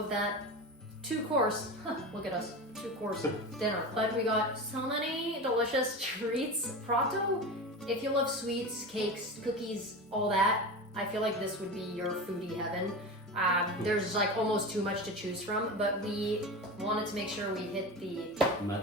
of that 2-course, look at us, 2-course dinner. But we got so many delicious treats. Prato, if you love sweets, cakes, cookies, all that, I feel like this would be your foodie heaven. There's like almost too much to choose from, but we wanted to make sure we hit the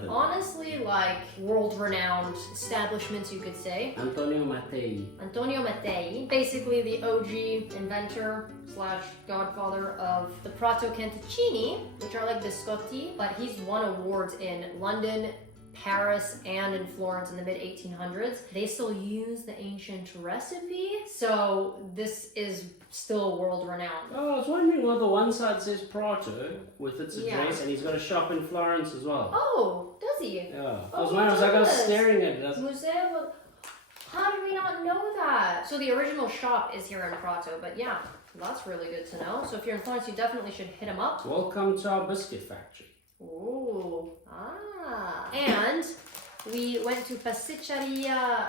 honestly like world-renowned establishments, you could say. Antonio Mattei. Antonio Mattei, basically the OG inventor / godfather of the Prato Cantuccini, which are like biscotti, but he's won awards in London, Paris, and in Florence in the mid-1800s. They still use the ancient recipe, so this is still world-renowned. Oh, I was wondering why the one side says Prato with its address, and he's got a shop in Florence as well. Oh, does he? Yeah. I was staring at it. Museo. How did we not know that? So the original shop is here in Prato, but yeah, that's really good to know. So if you're in Florence, you definitely should hit him up. Welcome to our biscuit factory. Ooh, and we went to Pasticceria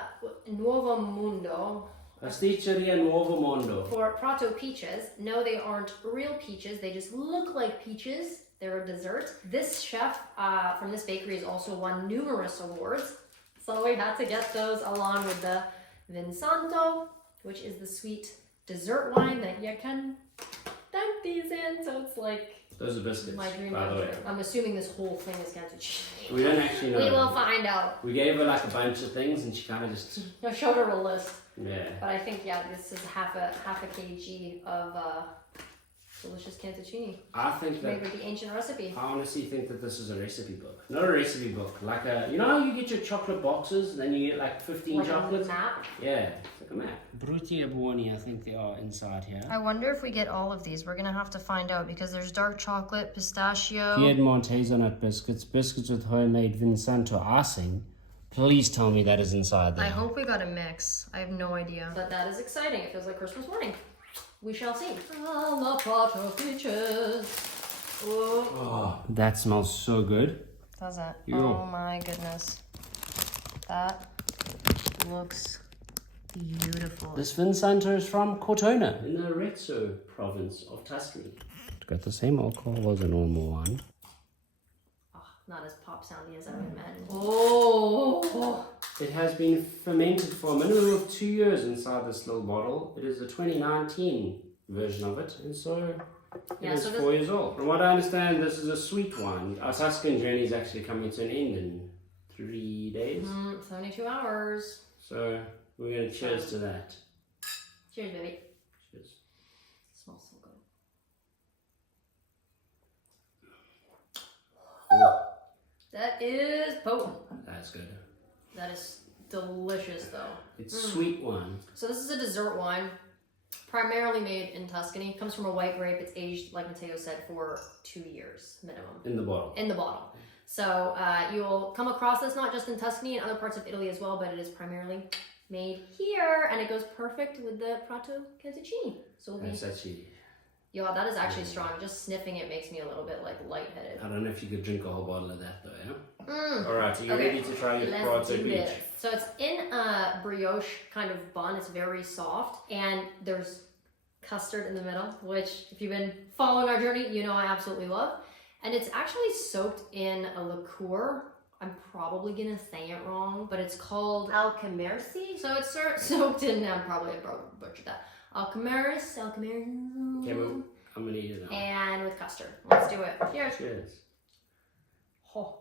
Nuovo Mondo. Pasticceria Nuovo Mondo. For Prato Peaches. No, they aren't real peaches. They just look like peaches. They're a dessert. This chef from this bakery has also won numerous awards. So we had to get those along with the Santo, which is the sweet dessert wine that you can dunk these in. So it's like those are biscuits, my dream by the way. I'm assuming this whole thing is Cantuccini. We don't actually know. We will find out. We gave her like a bunch of things and she kind of just... I showed her a list. Yeah. But I think, yeah, this is half a kg of delicious Cantuccini. I think that... made with the ancient recipe. I honestly think that this is a recipe book. Not a recipe book. Like a... You know how you get your chocolate boxes and then you get like 15 chocolates? Like a map? Yeah. It's like a map. Brutti e buoni, I think they are inside here. I wonder if we get all of these. We're going to have to find out because there's dark chocolate, pistachio. Piedmont hazelnut biscuits, biscuits with homemade Vinsanto icing. Please tell me that is inside there. I hope we got a mix. I have no idea. But that is exciting. It feels like Christmas morning. We shall see. La Prato Peaches. Oh, that smells so good. Does it? Yo. Oh my goodness. That looks beautiful. This Vinsanto is from Cortona in the Arezzo province of Tuscany. It's got the same alcohol as a normal one. Not as pop soundy as I would imagine. Oh! It has been fermented for a minimum of 2 years inside this little bottle. It is the 2019 version of it, and so it is 4 years old. From what I understand, this is a sweet wine. Our Tuscan journey is actually coming to an end in 3 days. 72 hours. So we're going to cheers to that. Cheers, baby. Cheers. It smells so good. Oh. That is potent. That's good. That is delicious, though. It's sweet wine. So this is a dessert wine, primarily made in Tuscany. Comes from a white grape. It's aged, like Matteo said, for 2 years minimum. In the bottle. In the bottle. So you'll come across this not just in Tuscany and other parts of Italy as well, but it is primarily made here, and it goes perfect with the Prato Cantuccini. So we'll be... Yeah, that is actually strong. Just sniffing it makes me a little bit like lightheaded. I don't know if you could drink a whole bottle of that though, yeah? Alright, are you ready to try your Prato Peach? So it's in a brioche kind of bun. It's very soft. And there's custard in the middle, which if you've been following our journey, you know I absolutely love. And it's actually soaked in a liqueur. I'm probably going to say it wrong, but it's called Alcamersi. So it's soaked in, I probably butchered that. Alcamersi. Okay, well, I'm gonna eat it now. And with custard. Let's do it. Cheers. Cheers. Oh.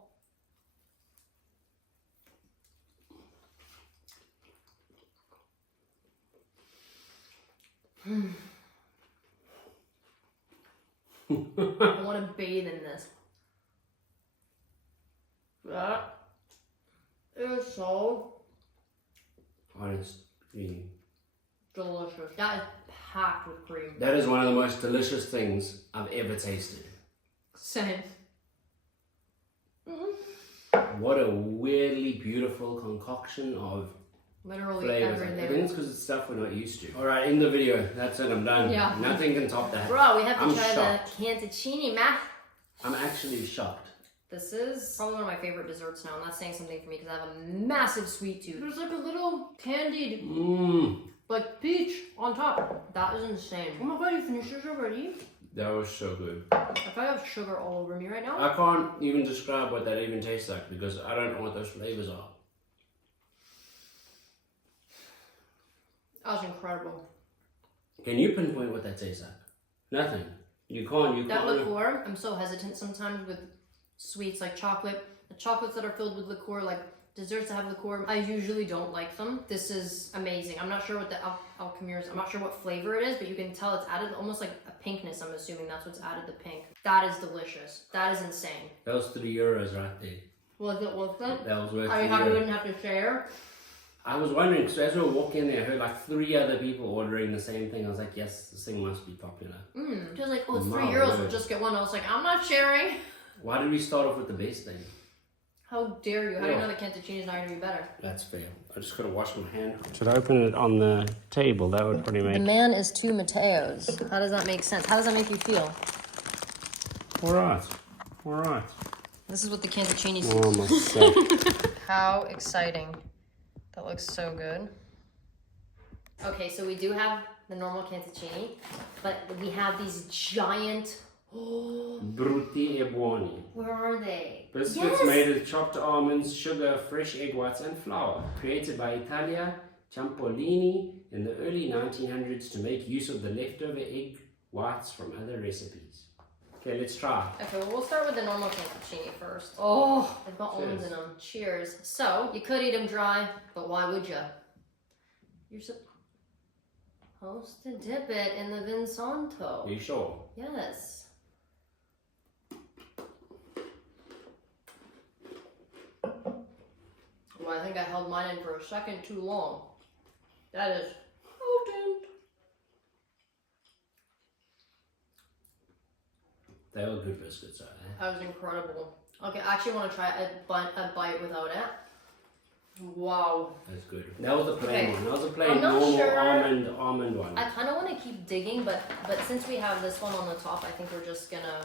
I want to bathe in this. That is so Honest, really. delicious. That is packed with cream. That is one of the most delicious things I've ever tasted. Same. What a weirdly beautiful concoction of Literally flavors. everything. I think it's because it's stuff we're not used to. Alright, in the video. That's it, I'm done. Yeah. Nothing can top that. Bro, we have to try shocked. the Cantuccini, man. I'm actually shocked. This is probably one of my favorite desserts now, and that's saying something for me because I have a massive sweet tooth. There's like a little candied, like peach on top. That is insane. Oh my god, you finished yours already? That was so good. If I have sugar all over me right now. I can't even describe what that even tastes like because I don't know what those flavors are. That was incredible. Can you pinpoint what that tastes like? Nothing. You can't. That liqueur, I'm so hesitant sometimes with sweets like chocolate. The chocolates that are filled with liqueur, like desserts that have liqueur, I usually don't like them. This is amazing. I'm not sure what the alchemy is. I'm not sure what flavor it is, but you can tell it's added almost like a pinkness. I'm assuming that's what's added the pink. That is delicious. That is insane. That was €3 right there. Was it worth it? That was worth it. I mean, how you wouldn't have to share? I was wondering, because as we were walking in there, I heard like 3 other people ordering the same thing. I was like, yes, this thing must be popular. She was like, oh, €3, we'll just get one. I was like, I'm not sharing. Why did we start off with the base thing? How dare you? How do you know the cantuccine is not going to be better? That's fair. I just gotta wash my hand. Should I open it on the table? That would probably make... The man is two Matteos. How does that make sense? How does that make you feel? Alright. Alright. This is what the cantuccine is. Oh my God. How exciting. That looks so good. Okay, so we do have the normal cantuccine, but we have these giant... Brutti e buoni. Where are they? Biscuits made with chopped almonds, sugar, fresh egg whites and flour. Created by Italia Ciampolini in the early 1900s to make use of the leftover egg whites from other recipes. Okay, let's try. Okay, well, we'll start with the normal cantuccine first. Oh, they've got almonds in them. Cheers. So, you could eat them dry, but why would you? You're supposed to dip it in the vin Santo. Are you sure? Yes. Well, I think I held mine in for a second too long. That is potent. They were good biscuits, aren't they? That was incredible. Okay, I actually want to try a bite without it. Wow. That's good. That was a plain one. That was a plain normal almond one. I kind of want to keep digging, but since we have this one on the top, I think we're just gonna...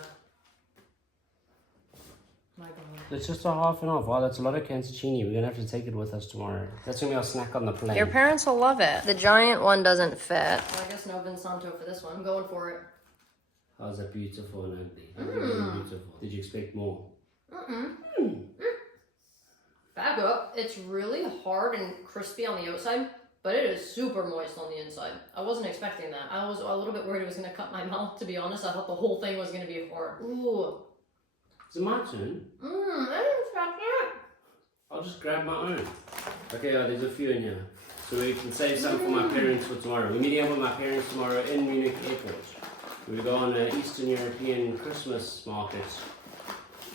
My God. It's just a half and half. Wow, that's a lot of cantuccine. We're going to have to take it with us tomorrow. That's going to be our snack on the plane. Your parents will love it. The giant one doesn't fit. Well, I guess no vin Santo for this one. I'm going for it. How's that beautiful and ugly? Really beautiful. Did you expect more? Back up. It's really hard and crispy on the outside, but it is super moist on the inside. I wasn't expecting that. I was a little bit worried it was going to cut my mouth, to be honest. I thought the whole thing was going to be hard. Ooh. Is it my turn? I didn't expect it. I'll just grab my own. Okay, there's a few in here. So we can save some for my parents for tomorrow. We're meeting up with my parents tomorrow in Munich Airport. We go on an Eastern European Christmas market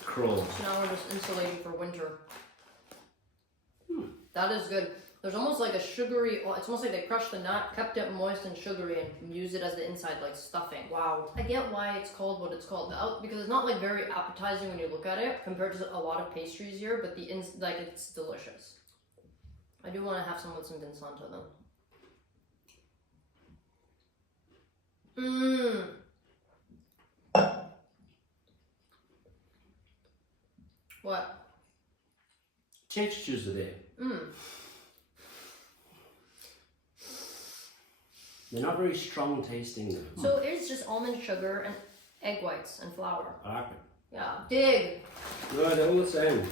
crawl. So now we're just insulating for winter. That is good. There's almost like a sugary, it's almost like they crushed the nut, kept it moist and sugary, and used it as the inside, like stuffing. Wow. I get why it's called what it's called, because it's not like very appetizing when you look at it compared to a lot of pastries here, but it's delicious. I do want to have some with some vin Santo though. What? Textures are there. They're not very strong tasting though. So it's just almond sugar and egg whites and flour. I like it. Yeah, dig. No, they're all the same.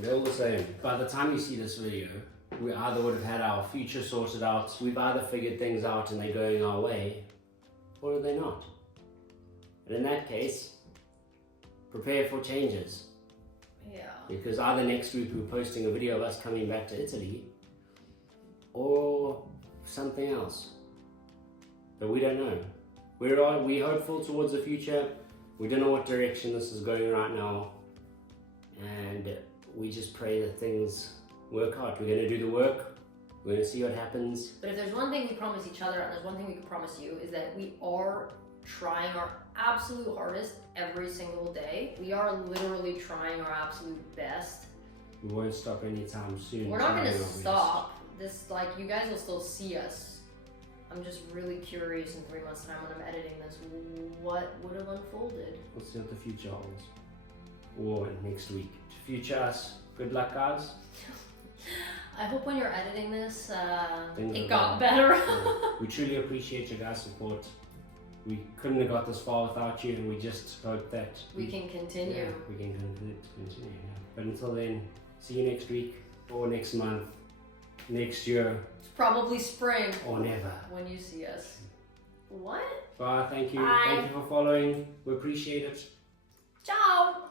They're all the same. By the time you see this video, we either would have had our future sorted out, we've either figured things out and they're going our way, or are they not? But in that case, prepare for changes. Yeah. Because either next week we're posting a video of us coming back to Italy, or something else. But we don't know. We're hopeful towards the future. We don't know what direction this is going right now. And we just pray that things work out. We're going to do the work. We're going to see what happens. But if there's one thing we promise each other, and there's one thing we can promise you, is that we are trying our absolute hardest every single day. We are literally trying our absolute best. We won't stop anytime soon. We're not going to stop. You guys will still see us. I'm just really curious in 3 months' time when I'm editing this, what would have unfolded? We'll see what the future holds. Or next week. Future us. Good luck, guys. I hope when you're editing this, Things it got better. We truly appreciate your guys' support. we couldn't have got this far without you, and we just hope that we can continue. Yeah, we can continue. Yeah. But until then, see you next week or next month, next year. It's probably spring. Or never. When you see us. What? Bye. Thank you. Bye. Thank you for following. We appreciate it. Ciao.